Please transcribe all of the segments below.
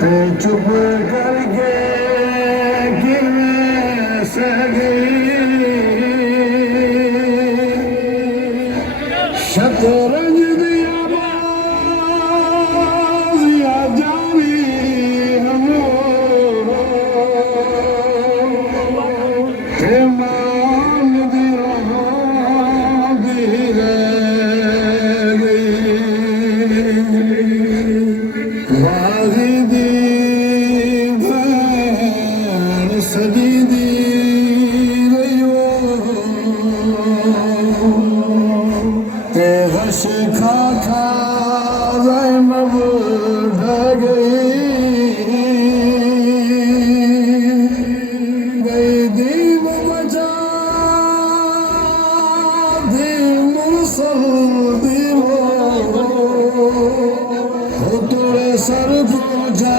ते चुप करके गिरने से शतरंज दिया बाज या जानी हम ते मान दिया दिले वाजी दी भैन सजी दी ते हश खा खा ज़ैनब ढह गई दीन बचा दी मुरसल दीवो हो तोड़े सर पूजा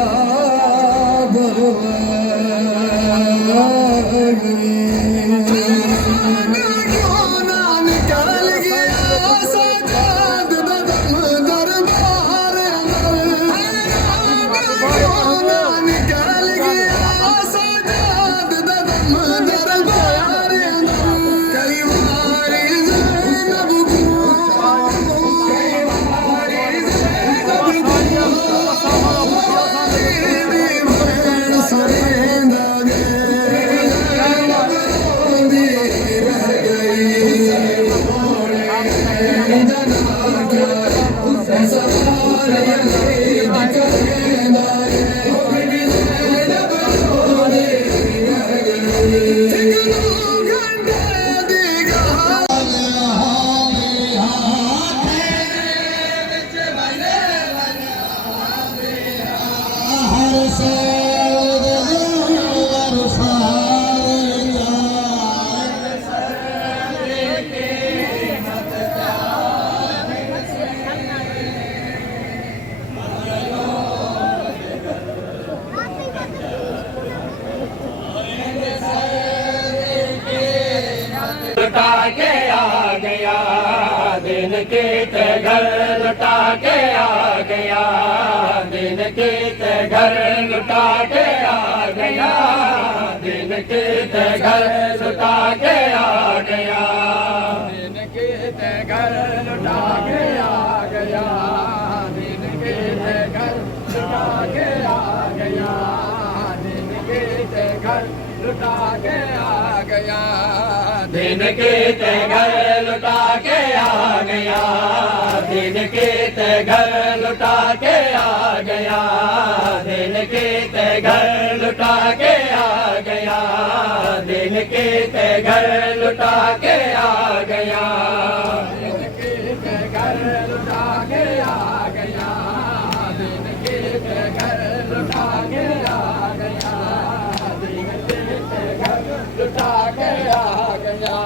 लुटा के आ गया दिन के ते घर लुटा के आ गया दिन के ते घर लुटा के आ गया दिन के ते घर लुटा के आ गया दिन के ते घर लुटा के आ गया दिन के ते घर लुटा के आ गया दिन के ते घर लुटा के आ गया दिन के ते घर लुटा के आ गया दिन के ते घर लुटा के आ गया दिन के ते घर लुटा के आ गया दिन के ते घर लुटा के आ गया दिन के ते घर लुटा के आ गया दिन के ते घर लुटा के आ गया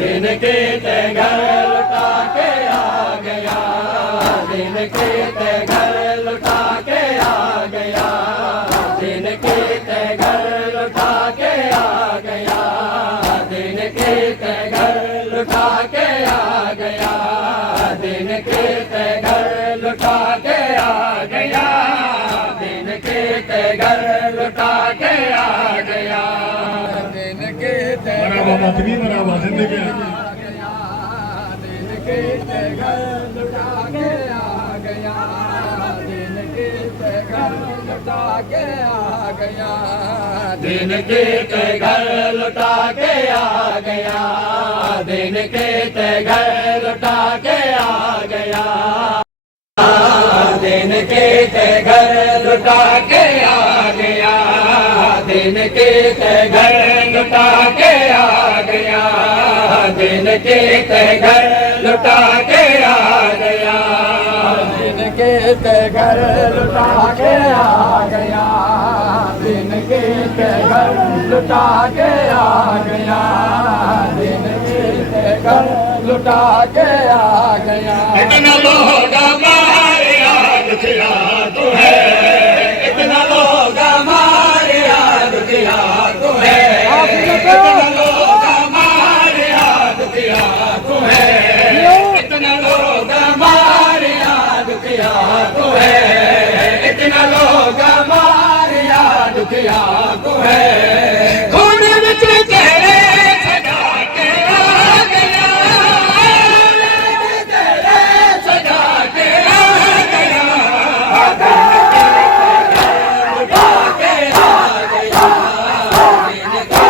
दिन के ते घर लुटा के आ गया दिन के ते घर लुटा के आ गया दिन के ते घर लुटा के आ गया दिन के ते घर लुटा के आ गया दिन के ते घर लुटा के आ गया दिन के ते घर लुटा के आ गया दिन के ते घर लुटा के आ गया दिन के ते मराबा जिंदगी दिन के ते घर लुटा के आ गया दिन के ते घर लुटा के आ गया दिन के ते घर लुटा के आ गया दिन के ते घर लुटा के आ गया दिन के ते घर लुटा के आ गया दिन के ते घर लुटा के आ गया दिन के ते घर लुटा के आ गया दिन के ते घर लुटा के आ गया दिन के ते घर लुटा के आ गया दिन के ते घर लुटा के आ गया इतना लोग हमारे याद किया तू है इतना लोग हमारे याद किया तू है इतना लोग हमारे याद किया तू है इतना लोग हमारे याद किया तू है को है खून विच चेहरे सजा के आ गया सजा के आ गया लुटा के आ गया दिन के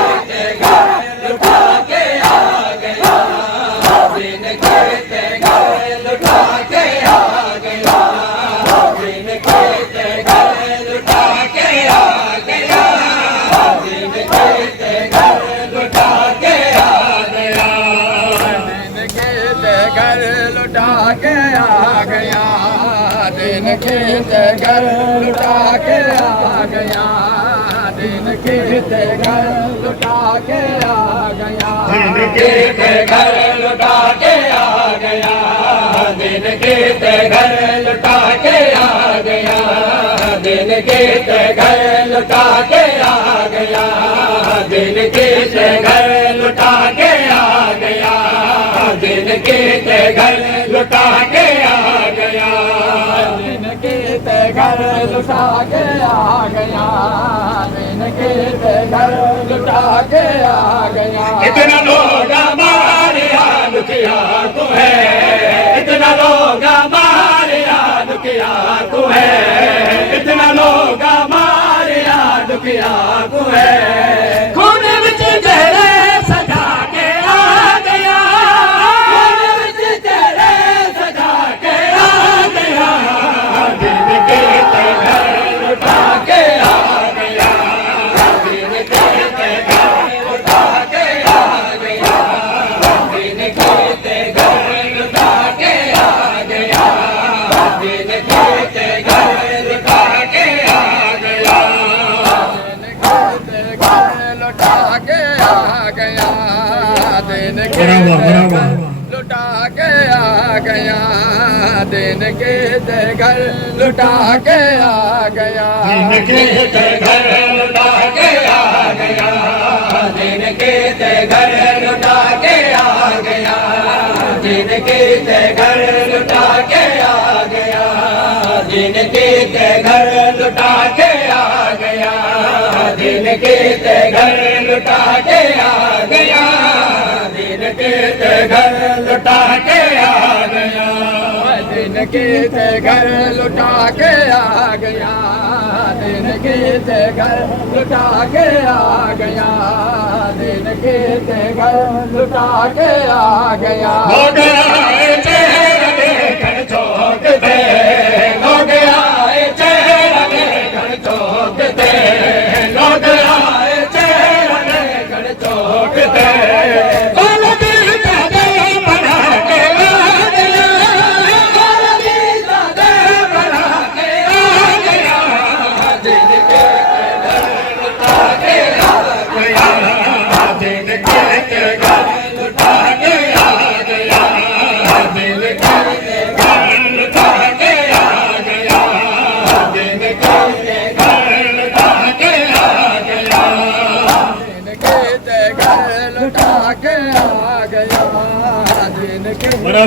घर लुटा के आ गया दिन के घर लुटा के आ गया दिन के घर लुटा के आ गया दिन के घर लुटा के आ गया दिन के घर लुटा के आ गया दिन के घर लुटा के आ गया दिन के घर लुटा के आ गया दिन के घर लुटा के आ गया दिन के घर लुटा के आ गया दिन के घर लुटा के आ गया दिन के घर लुटा के आ गया दिन के घर लुटा के आ गया दिन के घर लुटा के आ गया दिन के घर लुटा के आ गया इतना लोग हमारे दुखिया को है इतना लोग हमारे दुखिया को है इतना लोग हमारे दुखिया को है खून विच चेहरे सजा के आ गया खून विच चेहरे सजा के आ गया दिन के घर लुटा के आ गया दिन के घर लुटा के आ गया दिन के घर लुटा के आ गया दिन के घर लुटा के आ गया दिन के घर लुटा के आ गया दिन के लुटा के आ गया दिन के घर लुटा के आ गया दिन के घर लुटा के आ गया दिन के घर लुटा के आ गया दिन के घर लुटा के आ गया दिन के घर लुटा के आ गया दिन के घर लुटा के आ गया दिन के घर लुटा के आ गया दिन के घर लुटा के आ गया दिन के घर लुटा के आ गया दिन के घर लुटा के आ गया लोग आए चेहरा देखकर चौंकते लोग आए चेहरा देखकर चौंकते लोग आए चेहरा देखकर चौंकते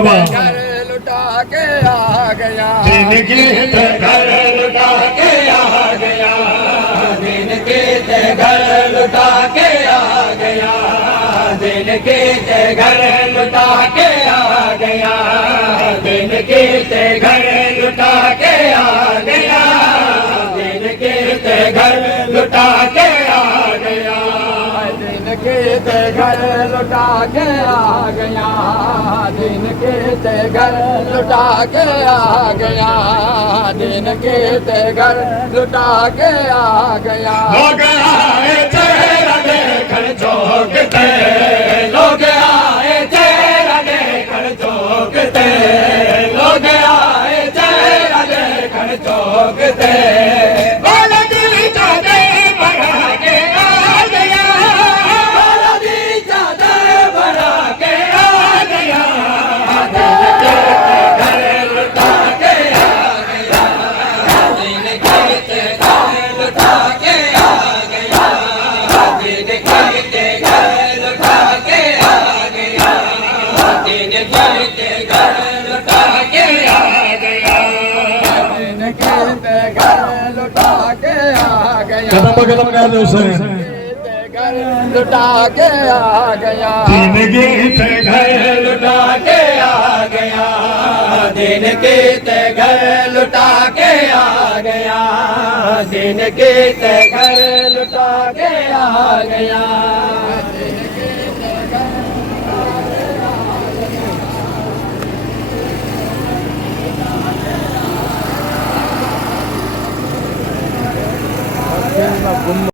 घर लुटा के आ गया दिन के घर लुटा के आ गया दिन के घर लुटा के आ गया दिन के घर लुटा के आ गया दिन के घर लुटा के आ गया दिन के घर लुटा के आ गया दिन के घर लुटा के आ गया दिन के घर लुटा के आ गया दिन के घर लुटा के आ गया लोग आए चेहरा देखकर चौंकते लोग आए चेहरा देखकर चौंकते लोग आए चेहरा देखकर चौंकते घर लुटा के आ गया कदम ब कदम कर दो हुसैन घर लुटा के आ गया दिन के ते घर लुटा के आ गया दिन के ते घर लुटा के आ गया दिन के ते घर लुटा के आ गया